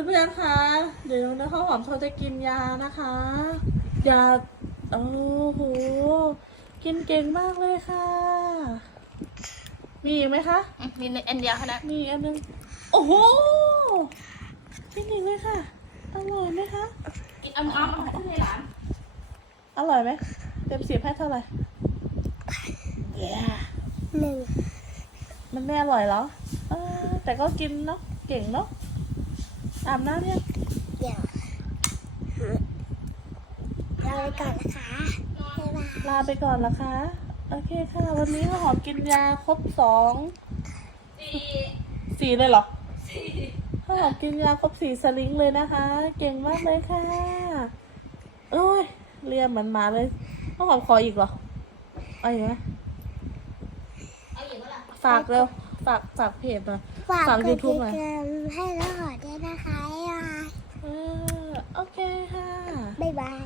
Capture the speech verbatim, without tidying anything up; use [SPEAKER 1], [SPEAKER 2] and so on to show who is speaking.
[SPEAKER 1] พื่อนๆคะเดี๋ยวน้องข้าวหอมเขาจะกินยานะคะยาโอ้โหกินเก่งมากเลยค่ะมีอีกไหมคะ
[SPEAKER 2] มีอันเดียวแค่นั้น
[SPEAKER 1] มีอันนึงโอ้โหกินอีกเลยค่ะอร่อยไหมคะ
[SPEAKER 2] กินอ้อมอ้อมเอาให้หลาน
[SPEAKER 1] อร่อยไหมเต็มสิบให้เท่าไหร่เย้
[SPEAKER 3] หนึ่ง
[SPEAKER 1] มันไม่อร่อยเหรอเออแต่ก็กินเนาะเก่งเนาะอาบน้ำยัง
[SPEAKER 3] เดี๋ยวลาไปก่อนนะคะบ๊ายบาย
[SPEAKER 1] ลาไปก่อนละคะโอเคค่ะวันนี้ข้าวหอมกินยาครบสอง
[SPEAKER 2] สี่
[SPEAKER 1] สี่เลยเหรอ
[SPEAKER 2] สี่
[SPEAKER 1] ข้าวหอมกินยาครบสี่สลิงเลยนะคะ เก่งมากเลยค่ะโอ้ยเรียมเหมือนหมาเลยข้าวหอมขออีกเหรอเอาอีกไหม
[SPEAKER 2] เอาอีกเมื่อไหร่
[SPEAKER 1] ฝากเร็วฝากฝากเพจหน่อย
[SPEAKER 3] ฝาก
[SPEAKER 1] ฝาก
[SPEAKER 3] ก
[SPEAKER 1] ยู
[SPEAKER 3] ด
[SPEAKER 1] ทูบ
[SPEAKER 3] ติด
[SPEAKER 1] หน่อย
[SPEAKER 3] ตามให้น้องหอด้วยนะคะบ๊ายบาย
[SPEAKER 1] เออโอเคค่ะ
[SPEAKER 3] บ๊ายบาย